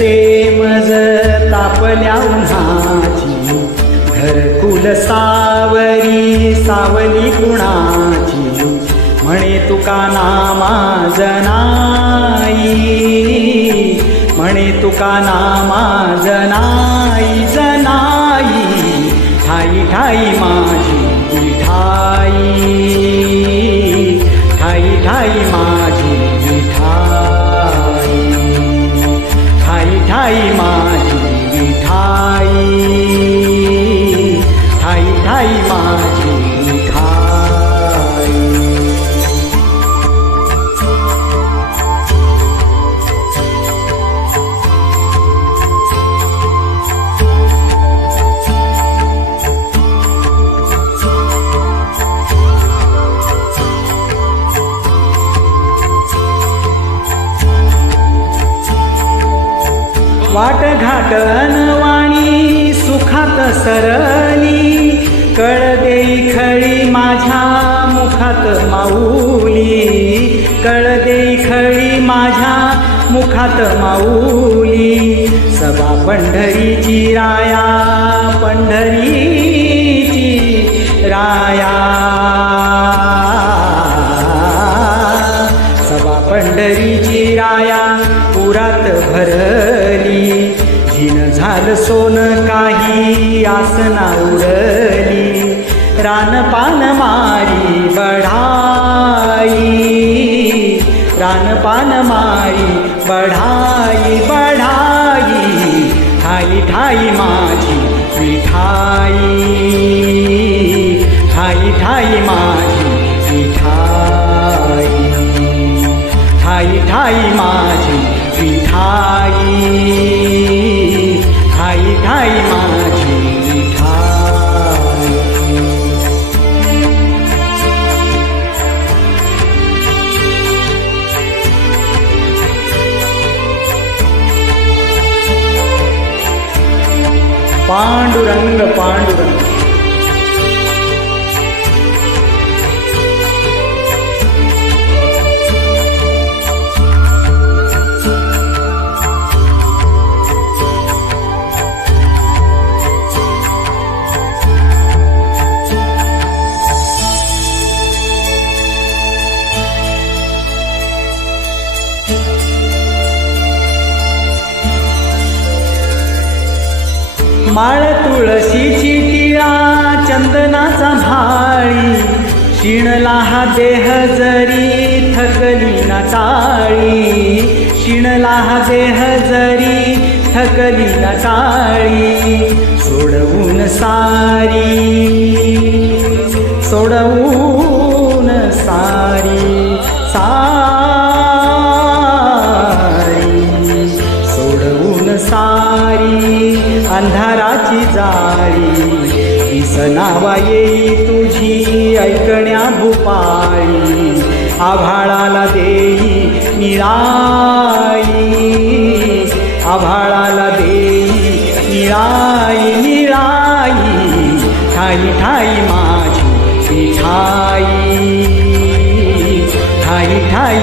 जसे मज तापल्या उन्हाची, घरकुल सावरी सावली कुणाची, म्हणे तुका नामा जनाई, म्हणे तुका नामा जनाई जनाई, ठाई ठाई माझी विठाई, ठाई ठाई माझी विठाई, ठाई ठाई माझी विठाई, ठाई ठाई माझी विठाई। वाट घाटन वाणी सुखात सरली, कळ देई खळी माझ्या मुखात माऊली, कळ देई खळी माझ्या मुखात माऊली, सभा पंढरीची राया, पंढरीची राया, सभा पंढरीची राया पुरात भरली, जिन झालं सोन काही आसना उडली, रानपान मारी बढाई, रानपान मारी बढाई बढाई, ठाई ठाई माझी विठाई, ठाई ठाई माझी विठाई, ठाई ठाई माझी विठाई, ठाई ठाई माझी विठाई। पांडुरंग पांडुरंग माळ तुळशीची टिळा चंदनाचा भाळी, शिणला हा देह जरी थकली ना टाळी, शिणला हा देह जरी थकली ना टाळी, सोडवून सारी, सोडवून सारी सारी, सोडवून सारी अंधाराची जाळी, दिसनावा येई तुझी ऐकण्या भूपाळी, आभाळाला देई निराई, आभाळाला देई निराई निराई, ठाई ठाई माझी विठाई, ठाई ठाई